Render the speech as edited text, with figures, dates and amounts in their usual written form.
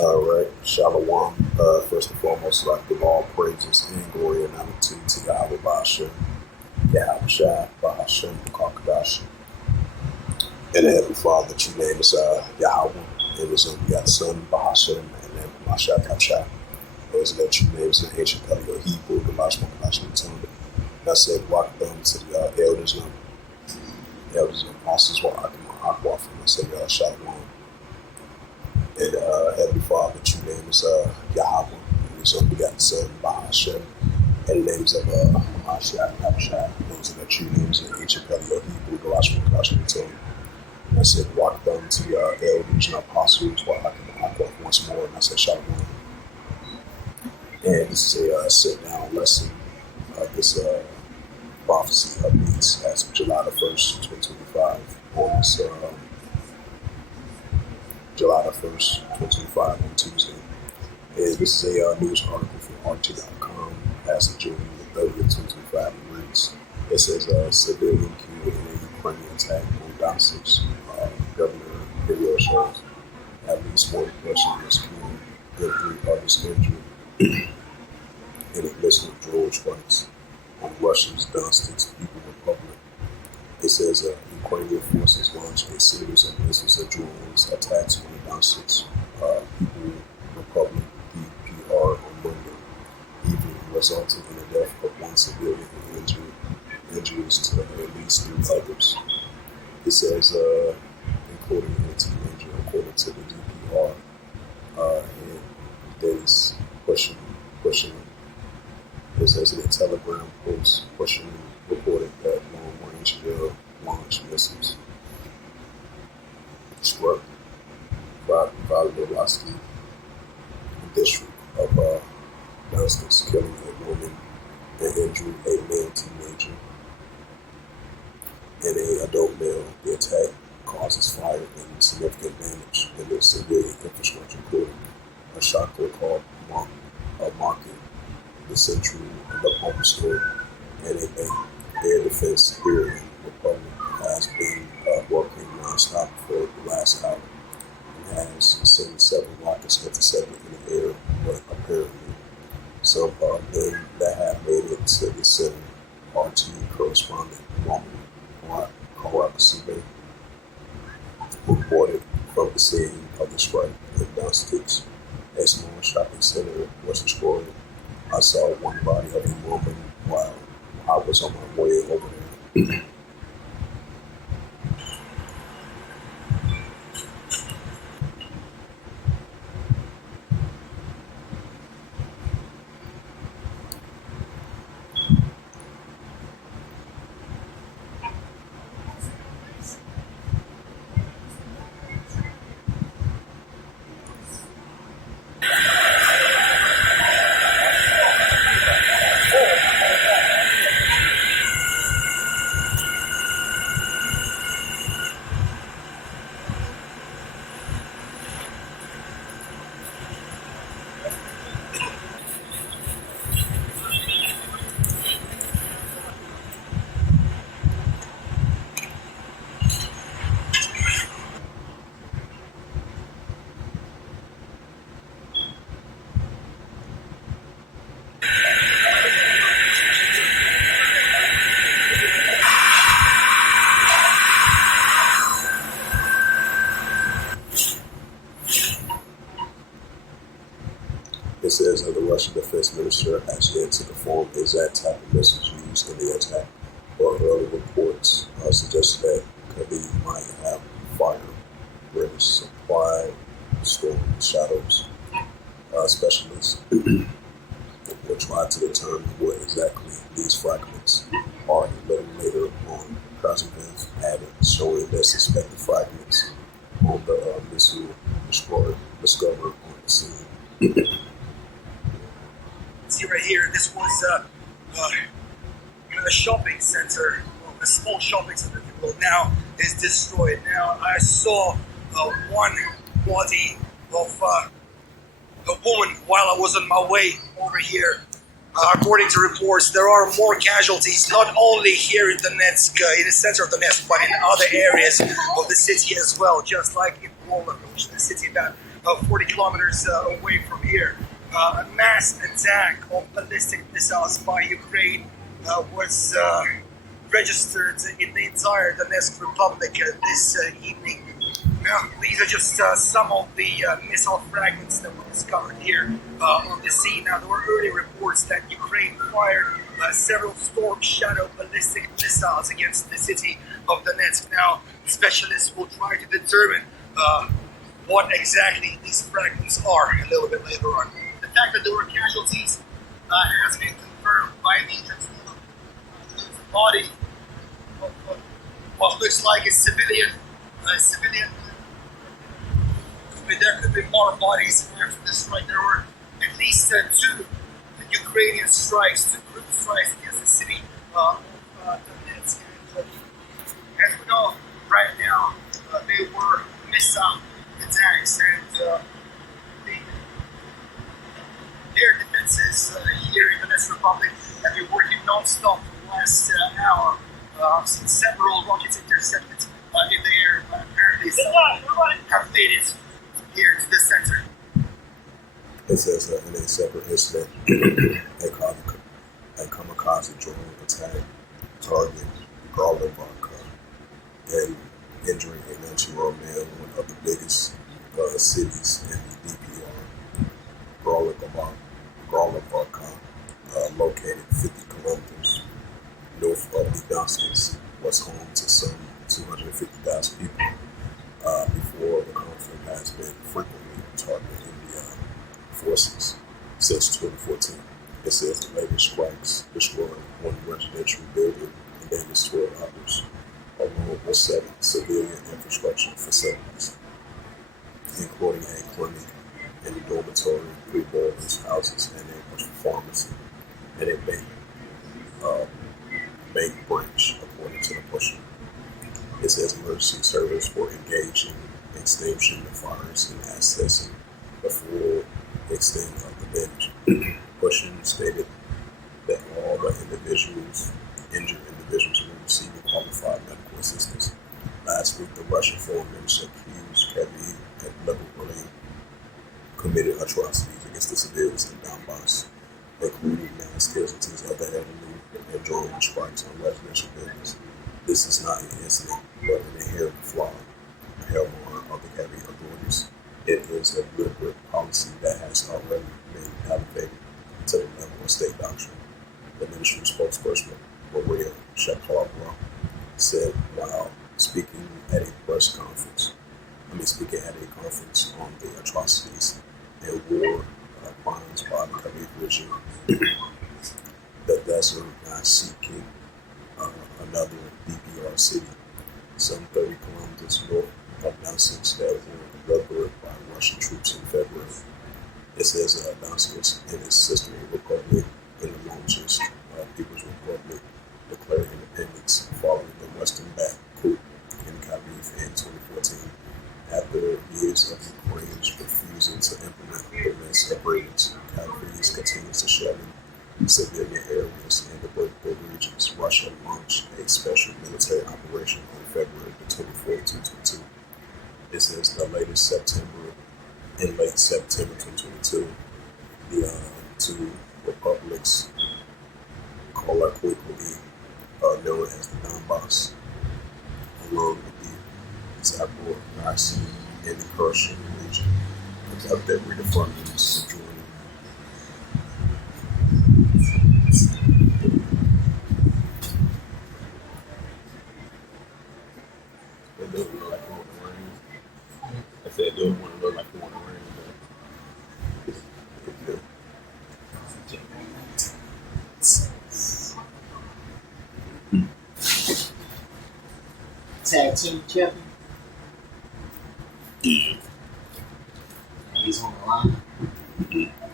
All right, Shalom. First and foremost, like give all praises and glory and honor to Yahweh Bashem, Yahweh Shai, Bahashem, Kakadash. And the Heavenly Father, that your name is Yahweh, and his only begotten Son, Bahashem, and then Masha Kapshai. Those that your name is in ancient Paleo Hebrew, the Mashma Kadash Mutum. And I said, walk them to the elders and apostles, walk them on Aqua from I said, Shalom. And Heavenly Father, that your name is Yahweh, and his only begotten Son, Bahashem, and the names of Masha Kapshai. Those that your names in ancient Paleo Hebrew, the Mashma Kadash Mutum. And I said, walk them to the elders and apostles, walk them once more, and I said, Shalom. And this is a sit-down lesson. This prophecy updates as of July the 1st, 2025, on this July the 1st, 2025, on Tuesday. And this is a news article from RT.com as of June the 30th, 2025. It reads, it says, civilian killed in a Ukrainian attack on Donetsk. Governor video shows at least one person was killed and 3 others injured in a missile drone strikes on Russia's Donetsk People Republic. It says Ukrainian forces launched a series of missiles and drones attacks on the Donetsk People Republic (DPR) on Monday evening, resulting in the death of 1 civilian and injuries to at least 3 others. It says, including a teenager, according to the DPR, and Dennis pushing. It says in a Telegram post, pushing reported that long-range air-launched missiles struck Volodymyrsky district of Donetsk, killing a woman and injuring a male teenager and an adult male. The attack causes fire and significant damage in the civilian infrastructure, including a shopper called Market, the Central Department Store, and a bank. Air Defense Syrian Republic has been working non-stop for the last hour and has sent 7 rockets intercepted in the air, but apparently some men that have made it to the center. RT correspondent Mark Karak reported from the scene of the strike in Donetsk. A small shopping center was destroyed. I saw one body of a woman while I was on my way over there. It says that the Russian defense minister has yet to confirm the exact type of missiles used in the attack, but early reports suggest that Kyiv might have fire-ready supply storm shadows. Specialists will try to determine what exactly these fragments are. A little later on, President added, showing that suspected fragments on the missile discovered on the scene. See right here, this was a shopping center, well, a small shopping center, if you will, now is destroyed. Now, I saw one body of a woman while I was on my way over here. According to reports, there are more casualties, not only here in Donetsk, in the center of Donetsk, but in other areas of the city as well, just like in Poland, which is the city that 40 kilometers away from here. A mass attack of ballistic missiles by Ukraine was registered in the entire Donetsk Republic this evening. Now, these are just some of the missile fragments that were discovered here on the scene. Now, there were early reports that Ukraine fired several Storm Shadow ballistic missiles against the city of Donetsk. Now, specialists will try to determine what exactly these fragments are a little bit later on. The fact that there were casualties has been confirmed by the body of what looks like a civilian. There could be more bodies after the strike. There were at least two Ukrainian strikes, two group strikes against the city of Donetsk. And as we know, right now, they were missile attacks, and their defenses here in the Donetsk Republic have been working non-stop for the last hour since several rockets intercepted in the air. Apparently, have made it here to the center. It says in a separate incident, a kamikaze drone attack targeted Garland-Vodka and injuring a 19-year-old man in one of the biggest cities in the DPR. Garland-Vodka, located 50 kilometers north of the Donetsk, was home to some 250,000 people. Before the conflict has been frequently targeting the forces since 2014. It says the latest strikes destroyed one residential building and damaged 12 others, along with 7 civilian infrastructure facilities, including a clinic and a dormitory, 3 boarders, houses, and a pharmacy, and a bank branch, according to the pusher. It says emergency service were engaged in extinguishing the fires and assessing the full extent of the damage. Pushing stated that all the injured individuals were receiving qualified medical assistance. Last week, the Russian Foreign Minister accused Kyiv and deliberately committed atrocities against the civilians in Donbass, including mass casualties of the heavily and drone strikes on residential buildings. This is not an incident, but an inherent flaw, a hallmark of the Kyiv authorities. It is a deliberate policy that has already been elevated to the level of state doctrine. The ministry spokesperson, Maria Shekharova, said while speaking at a conference on the atrocities and war crimes by the Kyiv regime, that they're not seeking another DPR city, some 30 kilometers north of Donetsk, that were liberated by Russian troops in February. It says Donetsk and its sister republic in the largest People's Republic declared independence following the Western-backed coup in Kyiv in 2014. After years of Ukraine's refusal to implement the Minsk agreements, Kyiv continues to shell in civilian areas in the breakthrough regions. Russia launched a special military operation on February 24, 2022. It says in late September 2022, the two republics colloquially known as the Donbass, along with the Zaporozhye and the Kherson region, conducted referendums to join. It doesn't look like it want to rain. I said it doesn't want to look like it want to rain, but it's good. Tag team Kevin. Yeah. And he's on the line. Mm-hmm.